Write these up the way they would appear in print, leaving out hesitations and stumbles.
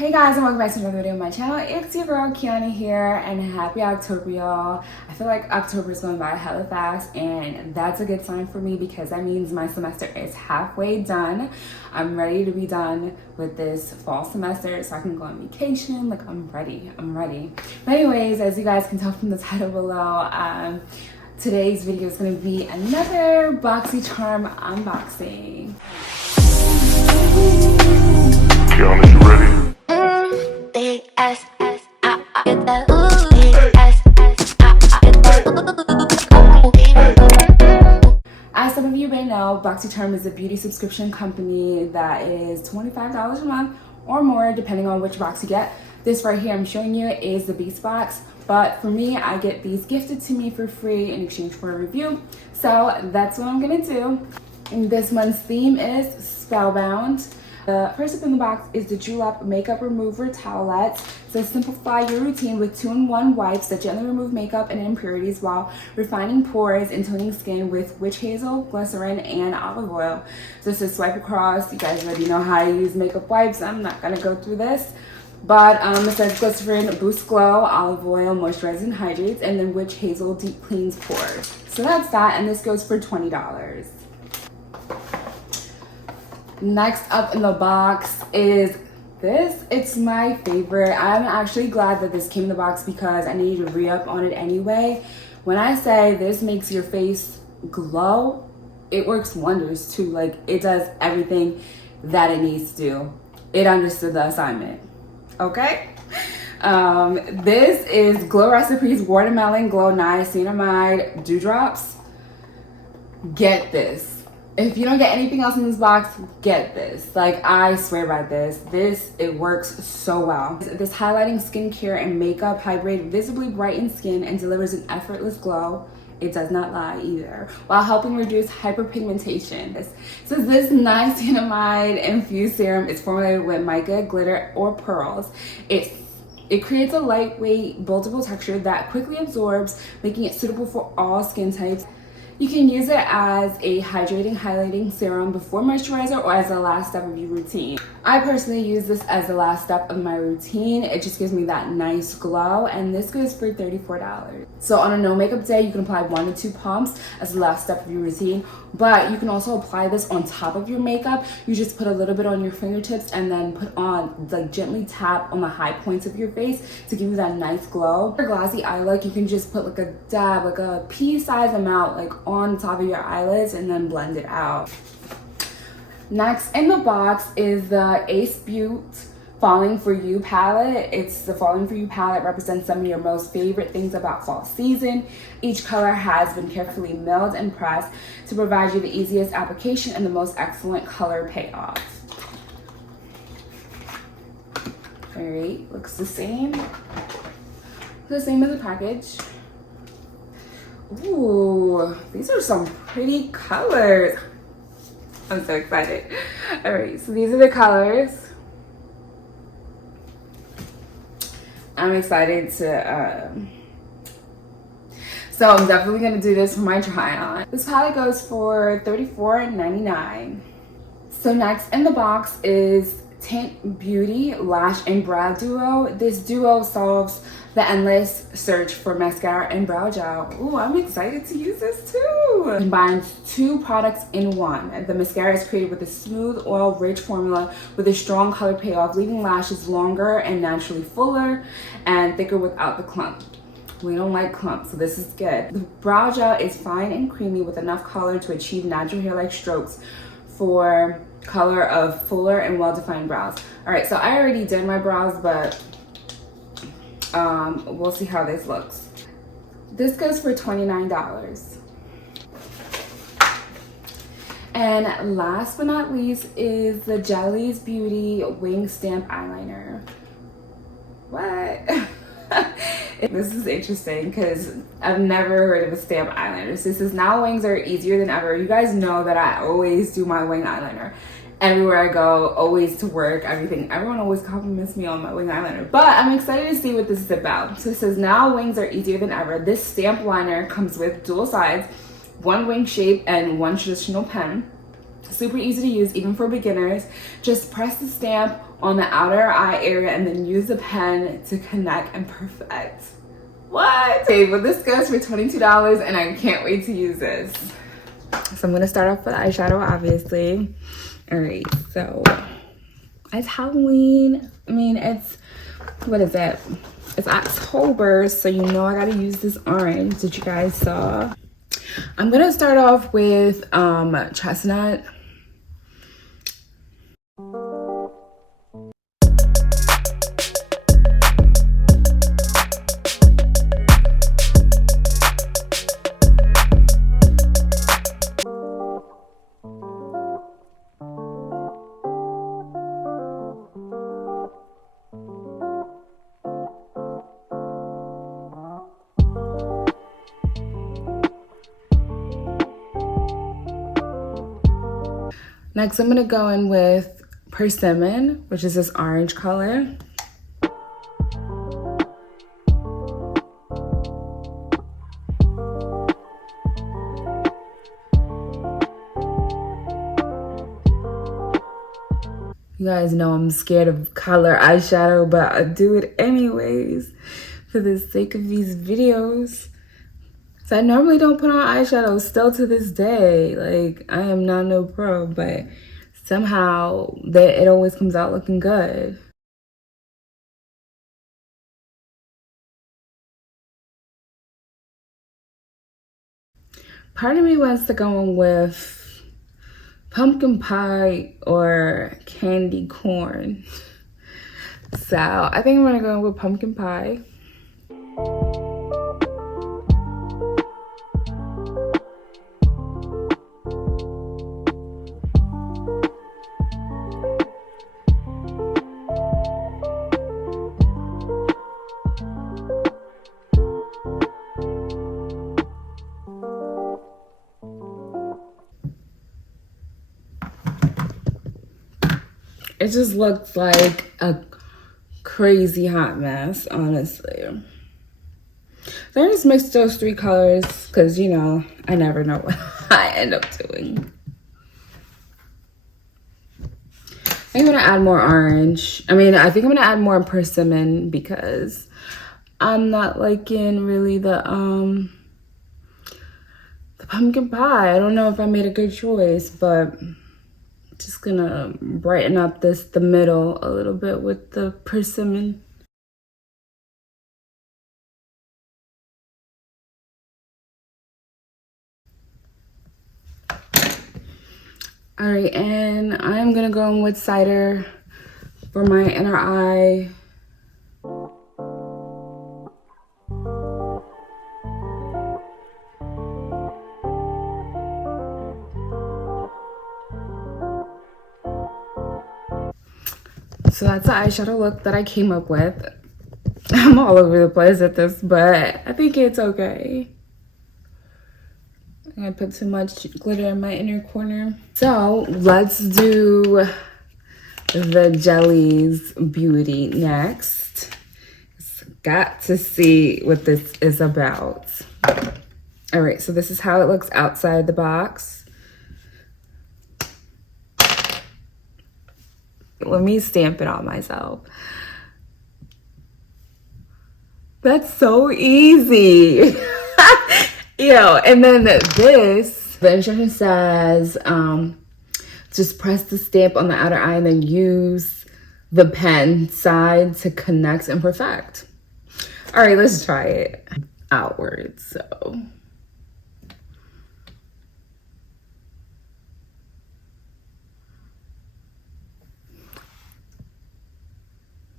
Hey guys, and welcome back to another video on my channel. It's your girl Kiana here, and happy October, y'all. I feel like October is going by hella fast, and that's a good sign for me because that means my semester is halfway done. I'm ready to be done with this fall semester so I can go on vacation. Like, I'm ready. But anyways, as you guys can tell from the title below, today's video is going to be another Boxycharm unboxing. Kiana, you ready? Big ass, get that big ass, get that As some of you may know, Boxycharm is a beauty subscription company that is $25 a month or more depending on which box you get. This right here I'm showing you is the Beast box, but for me, I get these gifted to me for free in exchange for a review. So that's what I'm gonna do. And this month's theme is Spellbound. The first up in the box is the Julep Makeup Remover Towelettes. So simplify your routine with 2-in-1 wipes that gently remove makeup and impurities while refining pores and toning skin with witch hazel, glycerin, and olive oil. So this is swipe across. You guys already know how to use makeup wipes. I'm not gonna go through this. But it says glycerin boosts glow, olive oil moisturizes and hydrates, and then witch hazel deep cleans pores. So that's that, and this goes for $20. Next up in the box is this. It's my favorite. I'm actually glad that this came in the box because I needed to re-up on it anyway. When I say this makes your face glow, it works wonders too. Like, it does everything that it needs to do. It understood the assignment. Okay? This is Glow Recipes Watermelon Glow Niacinamide Dewdrops. Get this. If you don't get anything else in this box, get this. Like, I swear by this. It works so well. This highlighting skincare and makeup hybrid visibly brightens skin and delivers an effortless glow. It does not lie either, while helping reduce hyperpigmentation. So this niacinamide infused serum is formulated with mica, glitter, or pearls. It creates a lightweight, buildable texture that quickly absorbs, making it suitable for all skin types. You can use it as a hydrating, highlighting serum before moisturizer or as the last step of your routine. I personally use this as the last step of my routine. It just gives me that nice glow, and this goes for $34. So on a no makeup day, you can apply 1 to 2 pumps as the last step of your routine, but you can also apply this on top of your makeup. You just put a little bit on your fingertips and then put on, like, gently tap on the high points of your face to give you that nice glow. For glossy eye look, you can just put like a dab, like a pea-sized amount, like on top of your eyelids and then blend it out. Next in the box is the Ace Beauty Falling For You palette. It's the Falling For You palette represents some of your most favorite things about fall season. Each color has been carefully milled and pressed to provide you the easiest application and the most excellent color payoff. Alright, looks the same. The same as the package. Ooh, these are some pretty colors. I'm so excited. All right, so these are the colors. I'm excited to, so I'm definitely gonna do this for my try on. This palette goes for $34.99. So next in the box is Tynt Beauty Lash and Brow Duo. This duo solves the endless search for mascara and brow gel. Ooh, I'm excited to use this too. It combines 2 products in one. The mascara is created with a smooth, oil-rich formula with a strong color payoff, leaving lashes longer and naturally fuller and thicker without the clump. We don't like clumps, so this is good. The brow gel is fine and creamy with enough color to achieve natural hair-like strokes for color of fuller and well-defined brows. All right, so I already did my brows, but we'll see how this looks. This goes for $29. And last but not least is the Jelliez Beauty Wing Stamp Eyeliner. What? This is interesting because I've never heard of a stamp eyeliner. So this is Now Wings Are Easier Than Ever. You guys know that I always do my wing eyeliner. Everywhere I go, always to work, everything. Everyone always compliments me on my wing eyeliner. But I'm excited to see what this is about. So it says, now wings are easier than ever. This stamp liner comes with dual sides, 1 wing shape and 1 traditional pen. Super easy to use, even for beginners. Just press the stamp on the outer eye area and then use the pen to connect and perfect. What? Okay, but this goes for $22 and I can't wait to use this. So I'm gonna start off with eyeshadow, obviously. All right, so it's Halloween. I mean, it's, what is it? It's October, so you know I gotta use this orange that you guys saw. I'm gonna start off with chestnut. Next, I'm gonna go in with Persimmon, which is this orange color. You guys know I'm scared of color eyeshadow, but I do it anyways for the sake of these videos. So I normally don't put on eyeshadow still to this day. Like, I am not no pro, but somehow it always comes out looking good. Part of me wants to go with pumpkin pie or candy corn. So I think I'm gonna go with pumpkin pie. It just looks like a crazy hot mess, honestly. So I just mixed those three colors because, you know, I never know what I end up doing. I'm gonna add more orange. I think I'm gonna add more persimmon because I'm not liking really the pumpkin pie. I don't know if I made a good choice, but just gonna brighten up the middle a little bit with the persimmon. All right, and I'm gonna go in with cider for my inner eye. So that's the eyeshadow look that I came up with. I'm all over the place at this, but I think it's okay. I put too much glitter in my inner corner. So let's do the Jelliez Beauty next. Got to see what this is about. All right, so this is how it looks outside the box. Let me stamp it on myself. That's so easy. And then the instruction says, just press the stamp on the outer eye and then use the pen side to connect and perfect. All right, let's try it outwards. So.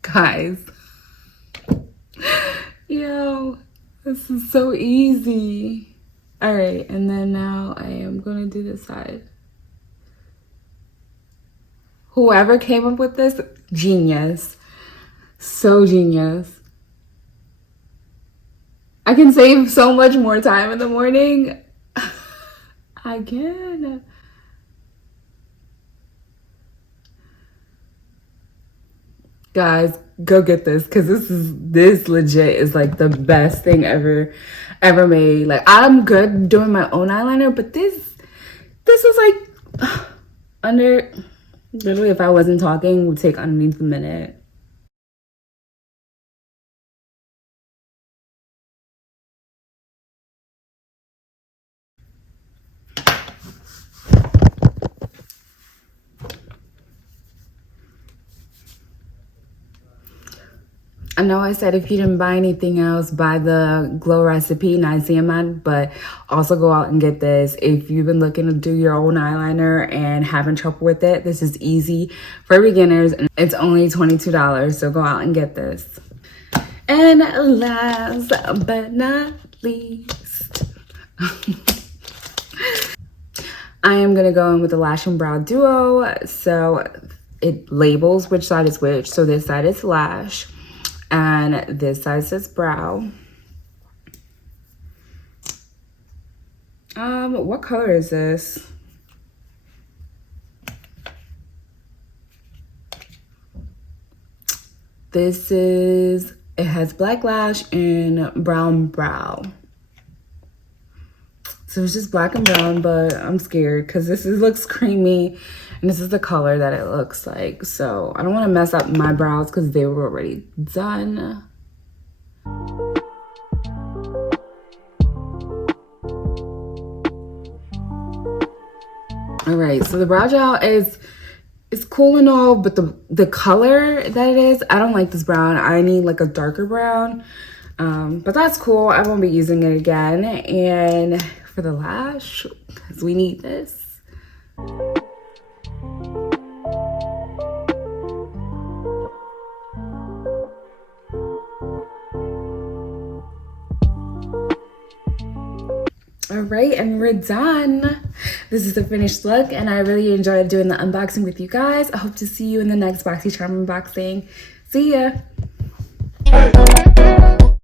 Guys, this is so easy. All right, and then now I am gonna do this side. Whoever came up with this, genius. So genius. I can save so much more time in the morning. I can. Guys, go get this because this legit is like the best thing ever made. Like, I'm good doing my own eyeliner, but this was like Literally, if I wasn't talking, would take underneath a minute. I know I said if you didn't buy anything else, buy the Glow Recipe Niacinamide, but also go out and get this. If you've been looking to do your own eyeliner and having trouble with it, this is easy for beginners and it's only $22, so go out and get this. And last but not least, I am gonna go in with the Lash and Brow Duo. So it labels which side is which. So this side is Lash and this side says Brow. What color is this? It has black lash and brown brow. So it's just black and brown, but I'm scared because looks creamy and this is the color that it looks like. So I don't want to mess up my brows because they were already done. All right, so the brow gel is cool and all, but the color that it is, I don't like this brown. I need like a darker brown, but that's cool. I won't be using it again. And for the lash, because we need this. All right, and we're done. This is the finished look, and I really enjoyed doing the unboxing with you guys. I hope to see you in the next Boxycharm unboxing. See ya.